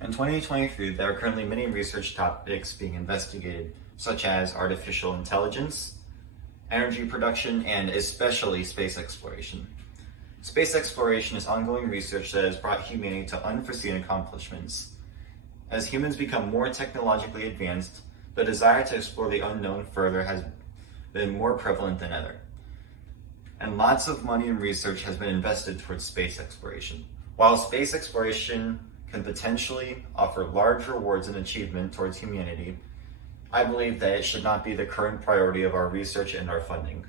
In 2023, there are currently many research topics being investigated, such as artificial intelligence, energy production, and especially space exploration. Space exploration is ongoing research that has brought humanity to unforeseen accomplishments. As humans become more technologically advanced, the desire to explore the unknown further has been more prevalent than ever. And lots of money and research has been invested towards space exploration. While space exploration can potentially offer large rewards and achievement towards humanity, I believe that it should not be the current priority of our research and our funding.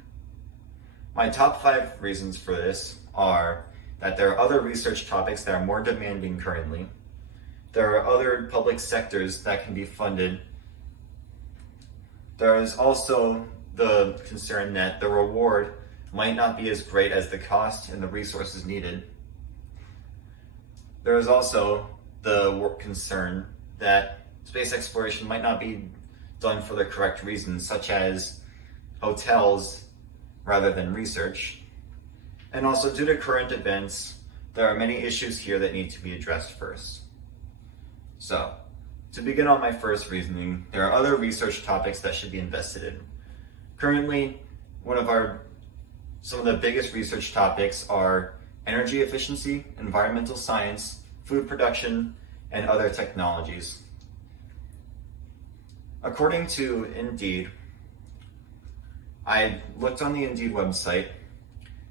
My top 5 reasons for this are that there are other research topics that are more demanding currently. There are other public sectors that can be funded. There is also the concern that the reward might not be as great as the cost and the resources needed. There is also the concern that space exploration might not be done for the correct reasons, such as hotels rather than research. And also, due to current events, there are many issues here that need to be addressed first. So, to begin on my first reasoning, there are other research topics that should be invested in. Currently, some of the biggest research topics are energy efficiency, environmental science, food production, and other technologies. According to Indeed, I looked on the Indeed website,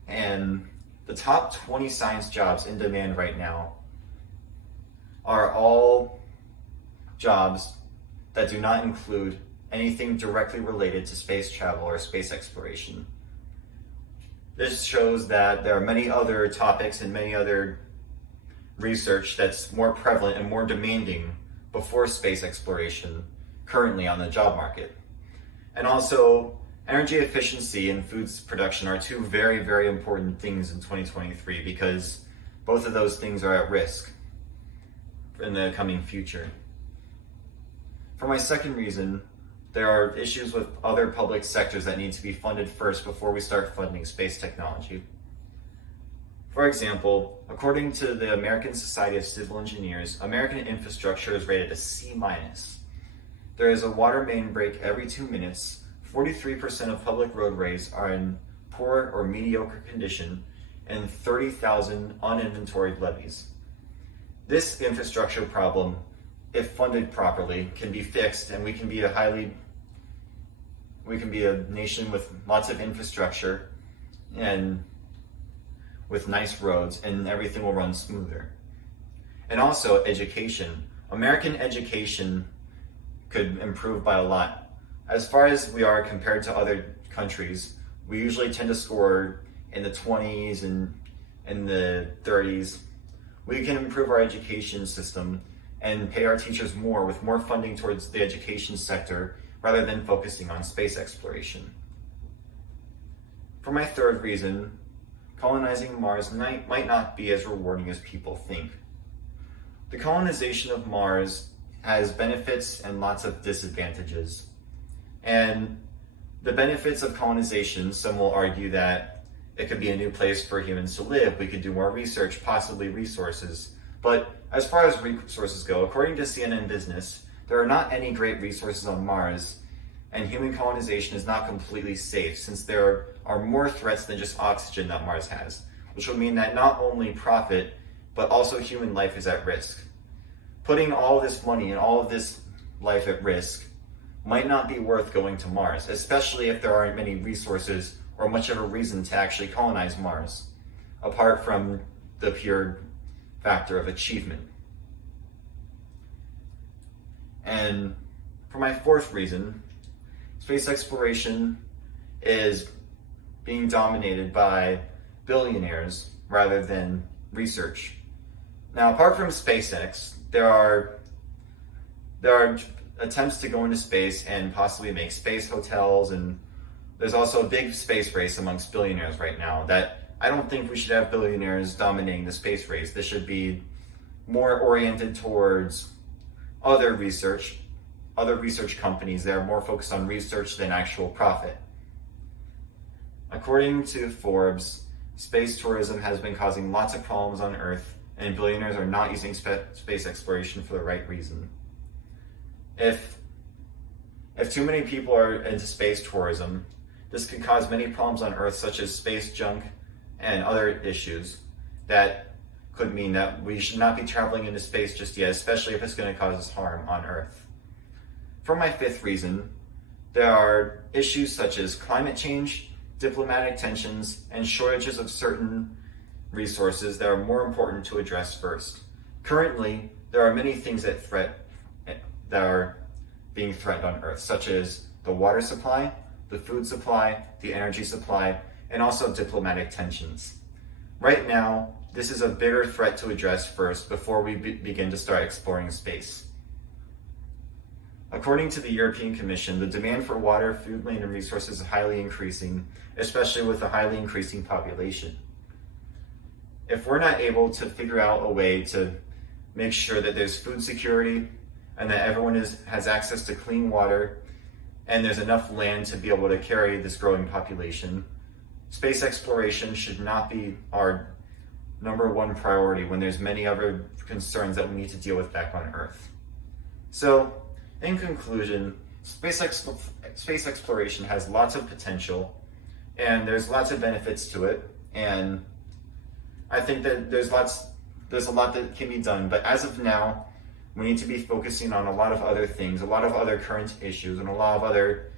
and the top 20 science jobs in demand right now are all jobs that do not include anything directly related to space travel or space exploration. This shows that there are many other topics and many other research that's more prevalent and more demanding before space exploration currently on the job market. And also, energy efficiency and foods production are two very, very important things in 2023 because both of those things are at risk in the coming future. For my second reason, there are issues with other public sectors that need to be funded first before we start funding space technology. For example, according to the American Society of Civil Engineers, American infrastructure is rated a C-. There is a water main break every 2 minutes, 43% of public roadways are in poor or mediocre condition, and 30,000 uninventoried levees. This infrastructure problem, if funded properly, can be fixed, and we can be a nation with lots of infrastructure and with nice roads, and everything will run smoother. And also education. American education could improve by a lot. As far as we are compared to other countries, we usually tend to score in the 20s and in the 30s. We can improve our education system and pay our teachers more with more funding towards the education sector rather than focusing on space exploration. For my third reason, colonizing Mars might not be as rewarding as people think. The colonization of Mars has benefits and lots of disadvantages. And the benefits of colonization, some will argue that it could be a new place for humans to live, we could do more research, possibly resources. But as far as resources go, according to CNN Business, there are not any great resources on Mars, and human colonization is not completely safe since there are more threats than just oxygen that Mars has, which would mean that not only profit, but also human life is at risk. Putting all this money and all of this life at risk might not be worth going to Mars, especially if there aren't many resources or much of a reason to actually colonize Mars, apart from the pure factor of achievement. And for my fourth reason, space exploration is being dominated by billionaires rather than research. Now, apart from SpaceX, there are attempts to go into space and possibly make space hotels, and there's also a big space race amongst billionaires right now that I don't think we should have billionaires dominating the space race. This should be more oriented towards other research companies that are more focused on research than actual profit. According to Forbes, space tourism has been causing lots of problems on Earth and billionaires are not using space exploration for the right reason. If too many people are into space tourism, this could cause many problems on Earth, such as space junk and other issues that could mean that we should not be traveling into space just yet, especially if it's going to cause us harm on Earth. For my fifth reason, there are issues such as climate change, diplomatic tensions, and shortages of certain resources that are more important to address first. Currently, there are many things that are being threatened on Earth, such as the water supply, the food supply, the energy supply, and also diplomatic tensions. Right now, this is a bigger threat to address first before we begin to start exploring space. According to the European Commission, the demand for water, food, land, and resources is highly increasing, especially with a highly increasing population. If we're not able to figure out a way to make sure that there's food security and that everyone has access to clean water and there's enough land to be able to carry this growing population, space exploration should not be our number one priority when there's many other concerns that we need to deal with back on Earth. So, in conclusion, space exploration has lots of potential and there's lots of benefits to it, and I think that there's a lot that can be done, but as of now, we need to be focusing on a lot of other things, a lot of other current issues, and a lot of other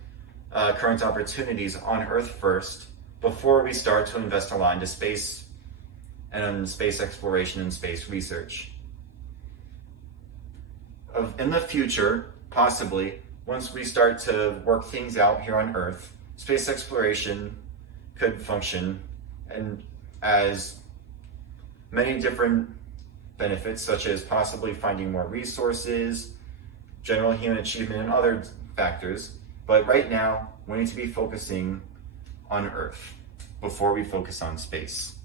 current opportunities on Earth first, before we start to invest a lot into space and space exploration and space research. In the future, possibly, once we start to work things out here on Earth, space exploration could function and as many different benefits, such as possibly finding more resources, general human achievement, and other factors. But right now, we need to be focusing on Earth before we focus on space.